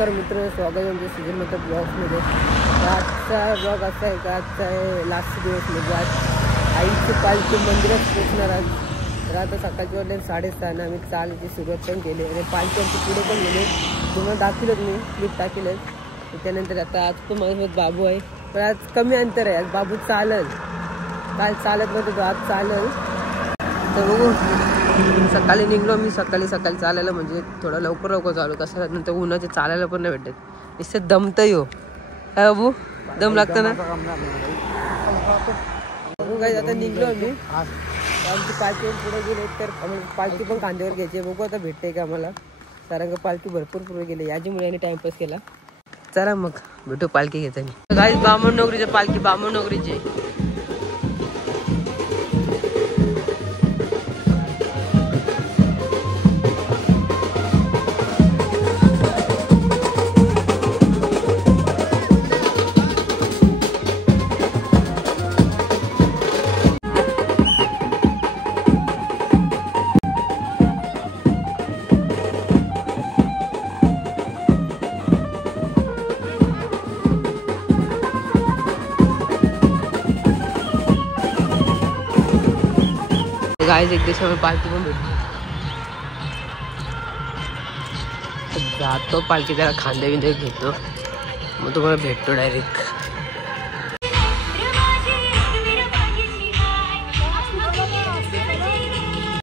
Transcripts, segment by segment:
नमस्कार मित्र, स्वागत आहे आमच्या सीझन मध्ये ब्लॉग्समध्ये. आजचा ब्लॉग असा आहे का आजचा आहे लास्ट दिवस, म्हणजे आज आईची पालखी मंदिरात पोचणार आज. तर आता सकाळची वाजले 6:30 आम्ही चालायची सुरुवात पण केली आणि पालखी आमची पुढे पण गेले. तुम्हाला दाखवलंच मी क्लिप टाकेलच. त्यानंतर आता आज पण माझ्यासोबत बाबू आहे, पण आज कमी अंतर आहे. आज बाबू चालल, काल चालत नव्हतं तो आज चालल. तर बघू, सकाळी निघलो मी सकाळी चालायला, म्हणजे थोडं लवकर चालू कसं नंतर उन्हाचे चालायला पण नाही भेटत. नुसतं दमतंय हो काय बाबू, दम लागतं ना. बघू काय आता निघलो आम्ही, आमची पालखी पुढे गेले तर पालखी पण खांद्यावर घ्यायची. बघू आता भेटते का आम्हाला, कारण का पालखी भरपूर पुढे गेली. याच्यामुळे याने टाइमपास केला. चला मग भेटू पालखी घेताना. गाईस बामण नगरीची पालखी, बामण नगरीची. गाईज एक दिवस पालखी पण भेटली. जातो पालखी त्याला खांदे बिंदे घेतो, मग तुम्हाला भेटतो डायरेक्ट.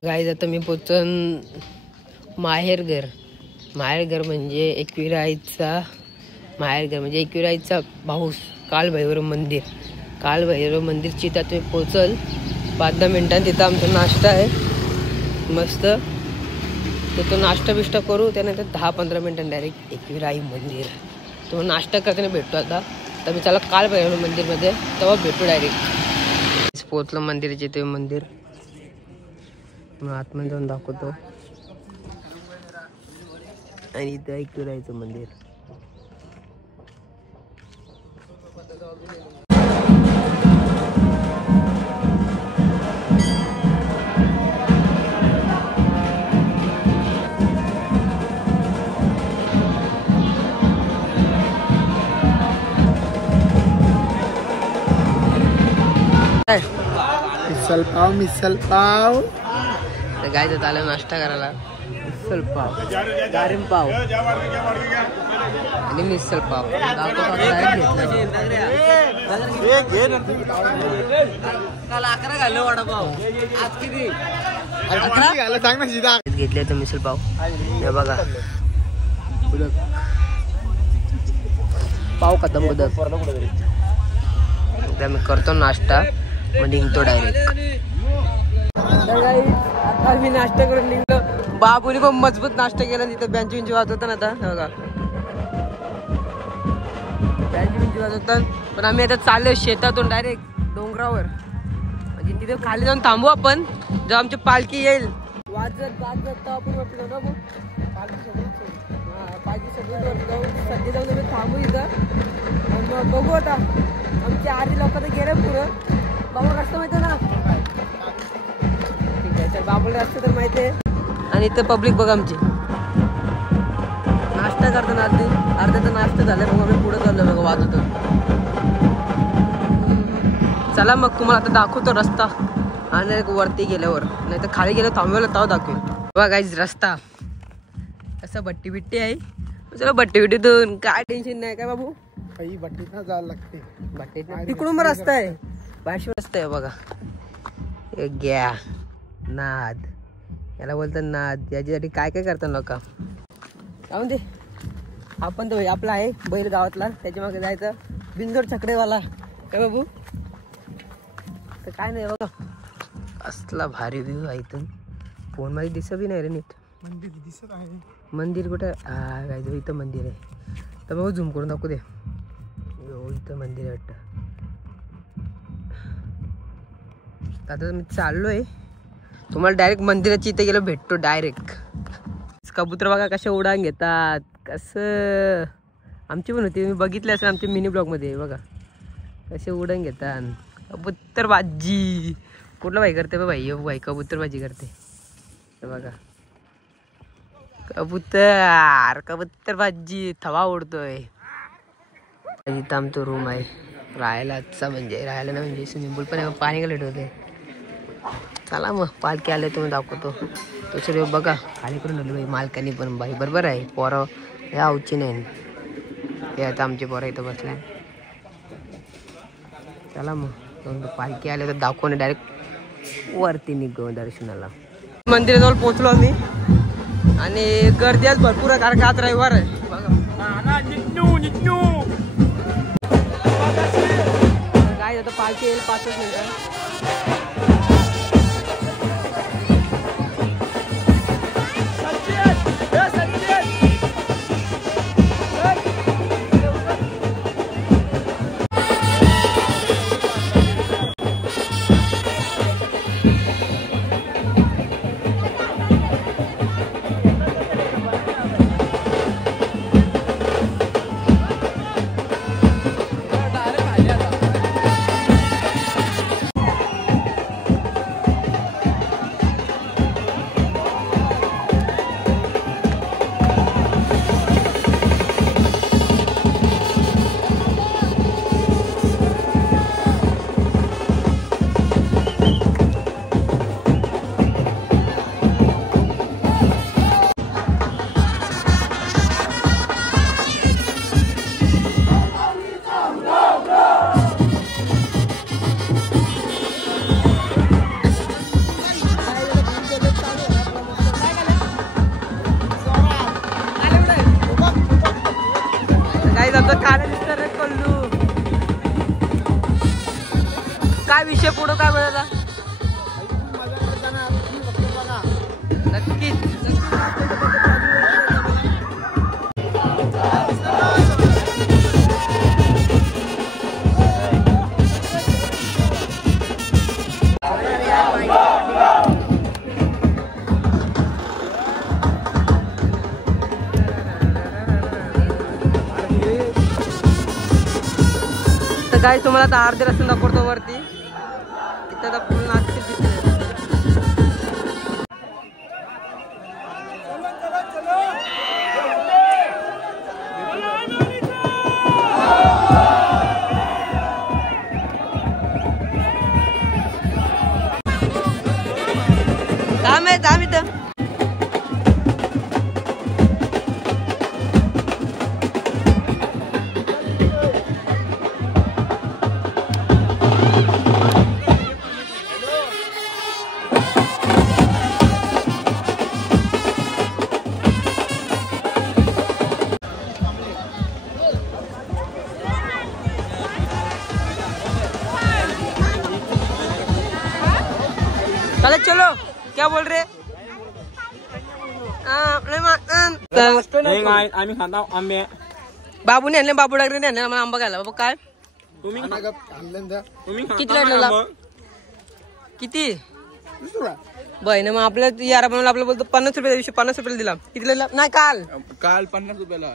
गाईज आता मी पोचन माहेरघर म्हणजे एकविराईचा माहेरघर, म्हणजे एकविराईचा भाऊस कालभैरव मंदिरची. तर तुम्ही पोचल 5-10 मिनिटांनी. तिथं आमचा नाश्ता आहे मस्त, तिथं नाश्ता बिष्टा करू. त्यानंतर 10-15 मिनिटांनी डायरेक्ट एकविराई मंदिर. तुम्हाला नाश्ता करताना भेटतो. आता तर मी चला कालभैरव मंदिरमध्ये, तेव्हा भेटू डायरेक्ट. पोचलं मंदिराचे ते मंदिर, मग आतमध्ये जाऊन दाखवतो. आणि इथं एकविराईचं मंदिर. मिसल पाव तर गाय तर आलं नाश्ता करायला. मिसल पाव, गारीम पाव आणि मिसल पाव घेतले. तर मिसल पाव हे बघा, पाव खतम बुदक. मी करतो नाश्ता, मग निघतो डायरेक्ट. आता मी नाश्ता करून निघलो. बाबूने पण मजबूत नाश्ता केला. तिथं बँच बिंच वाजवत ना, आता बघा बँच बिंच वाजवतात. पण आम्ही आता चाललो शेतातून डायरेक्ट डोंगरावर, म्हणजे तिथे खाली जाऊन थांबू आपण जेव्हा आमची पालखी येईल. वाजत आपण म्हटलं ना, पालखी सगळं जाऊन आम्ही थांबू इथं. मग बघू आता, आमची आधी लोक तर गेले पुढं. बाबू रस्ता माहिती ना, ठीक आहे. तर बाबूला रस्ता तर माहिती आहे. आणि इथं पब्लिक बघा आमची नाश्ता करताना अर्धा तर नाश्ता झाला. मग आम्ही पुढे चाललो बघा वाजवतो. चला मग तुम्हाला आता दाखवतो रस्ता, आणि वरती गेल्यावर, नाही तर खाली गेल्यावर थांबवायला ताव दाखवेल. बघा गाईज रस्ता असं भट्टी बिट्टी आहे. चला भट्टी बिट्टीतून काय टेन्शन नाही काय बाबू. काही भट्टीत जायला लागते. भट्टीत तिकडून रस्ता आहे, बाशी रस्ता आहे बघा. ग्या नाद याला बोलतात नाद. याच्यासाठी काय करतात लोक. जाऊन दे, आपण तर आपला आहे बैल गावातला, त्याच्या मागे जायचं. बिंदोड छकडेवाला काय बाबू. तर काय नाही बघा, असला भारी व्ह्यू आहे इथून. फोन मध्ये दिसत बी नाही रे नीट. मंदिर दिसत आहे. मंदिर कुठं काय इथं मंदिर आहे. तर बघू झूम करून दाखवू दे. इथं मंदिर आहे वाटतं. आता मी चाललोय, तुम्हाला डायरेक्ट मंदिराची इथे गेलो भेटतो डायरेक्ट. कबूतर बघा कशा उडान घेतात, कसं आमची पण होती, मी बघितले असेल आमच्या मिनी ब्लॉग मध्ये. बघा कसे उडान घेतात. कबूतर बाजी कुठलं भाई करते भाई, भाई कबूतर बाजी करते बघा. कबूतर भाजी थवा उडतोय. इथं आमचं रूम आहे राहायलाचा, म्हणजे राहायला ना म्हणजे स्विमिंग पूल पण पाणी का लेट होते. चला मग पालखी आले तुम्ही दाखवतो. दुसरे बघा खाली करून आलो मालकानी पण बाई बरोबर आहे. पोरं या आवची नाही हे आता आमचे पोरं इथं बसल्या. चला मग पालखी आले तर दाखवणे डायरेक्ट वरती निघू दर्शनाला. मंदिराजवळ पोहोचलो आम्ही आणि गर्दी आज भरपूर आहे कारण का आज रविवार आहे. काय आता पालखी येईल 5 मिनिटं. काय विषय पुढं काय मिळाला नक्कीच. तर काय तुम्हाला आता अर्धे रस्ते दाखवतो वरती. इथं आता पूर्ण आजची दिसते. थांब इथं. चलो चलो क्या बोल रहे? आम्ही खाता आंबे. बाबूने आणले बाबू डागरे आणले मला आंबा घाला. बाबा काय तुम्ही किती लागलेला किती बहिण मग आपल्या यारा बनवला आपल्याला बोलतो 50 रुपये दिवशी 50 रुपये दिला. किती नाही काल 50 रुपयाला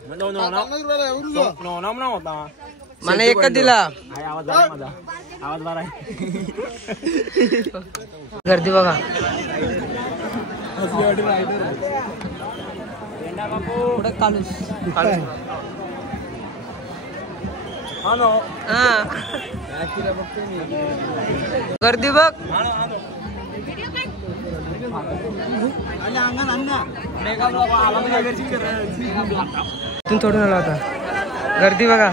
होता मला एकच दिला. आवाज बरा आहे. गर्दी बघा. गर्दी बघ. थोडून आला होता. गर्दी बघा.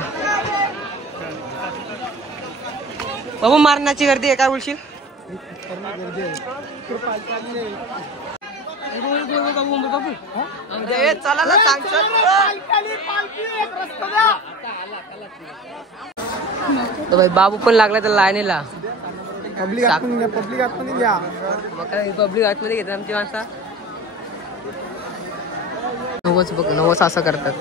बाबू मारण्याची गर्दी आहे काय बोलशील? चला सांग भाई. बाबू पण लागला तर लाईनीला. पब्लिक आतमध्ये घेतात आमची माणसा. नवस असं करतात.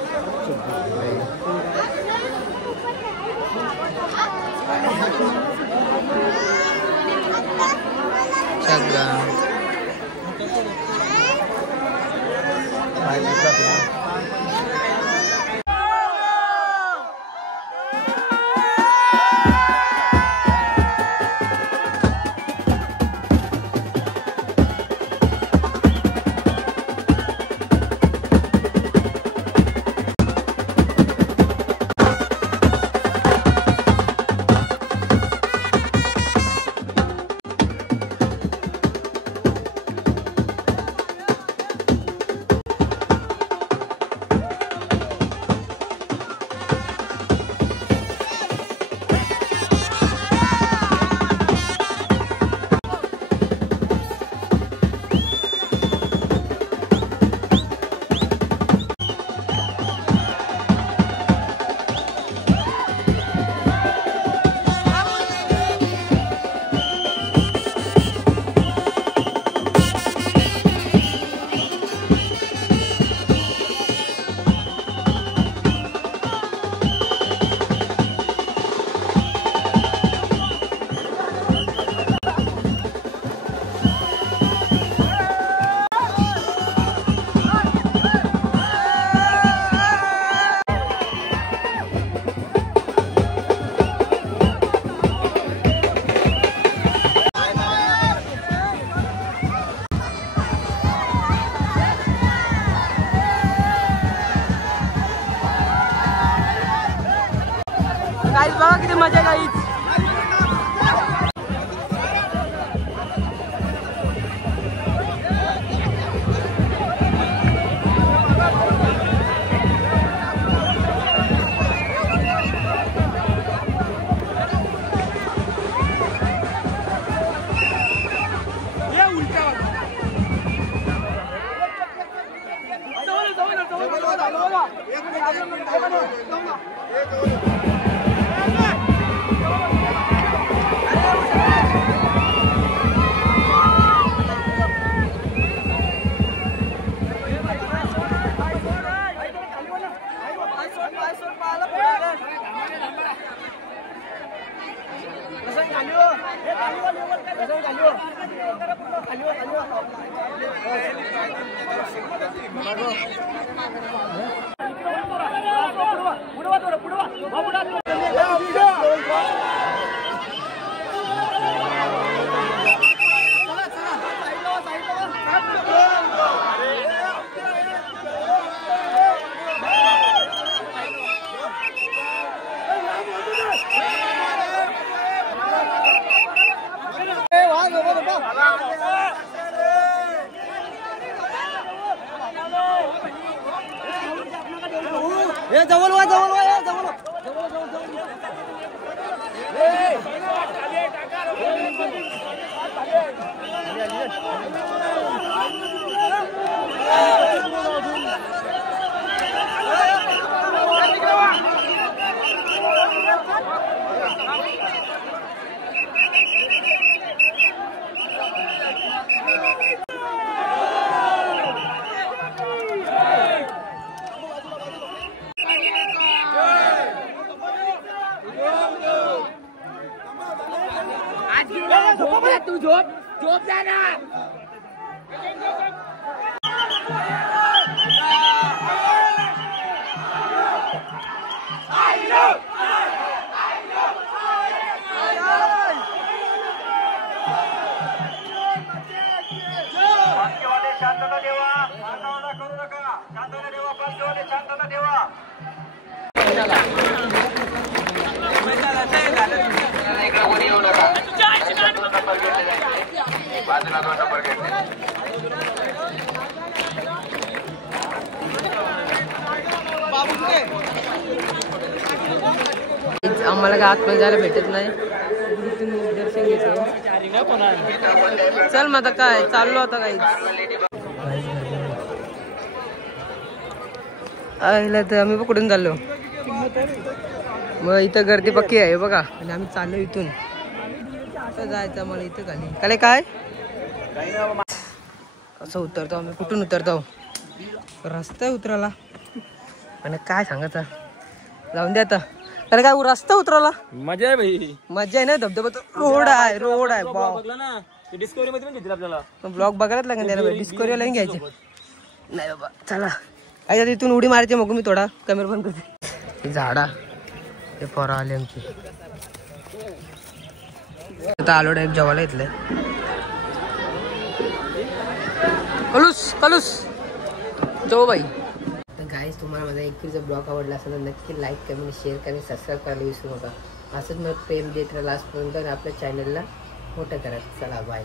गाईज बघा किती मजा गाईज. तू झोप जा ना. शांतता देवा, आंदोलन करू नका. शांतता देवा, पालखीवाले शांतता देवा. आम्हाला काय आतमध्ये जायला भेटत नाही. दर्शन घेतो. चल मग आता काय चाललो आता काही आईला तर आम्ही कुठून चाललो. मग इथं गर्दी पक्की आहे बघा. आणि आम्ही चाललो इथून जायचं मला इथं खाली काय असं उतरतो आम्ही. कुठून उतरतो रस्ता आहे उतराला. आणि काय सांगायचं जाऊन दे आता. कारण काय रस्ता उतराला मजा आहे भाई. मजा आहे ना. धबधबा रोड आहे रोड आहे. डिस्कवरी मध्ये पण घेतली आपल्याला. ब्लॉग बघायलाच लागेल त्याला. डिस्कवरीला घ्यायचं नाही बाबा. चला काय इथून उडी मारायची. मग मी थोडा कॅमेरा बंद करते. झाडा ते पोरं आले आमची. आता आलो डायरेक्ट जेवायला इथले. कलूस कलूस जाऊ बाई. गाईज तुम्हाला माझा एकवीचा ब्लॉग आवडला असेल तर नक्की लाईक कमेंट शेअर करा. सबस्क्राईब करायला विसरू नका. असंच मग प्रेम देत राहा लास्टपर्यंत. आणि आपल्या चॅनलला मोठं करा. चला बाय.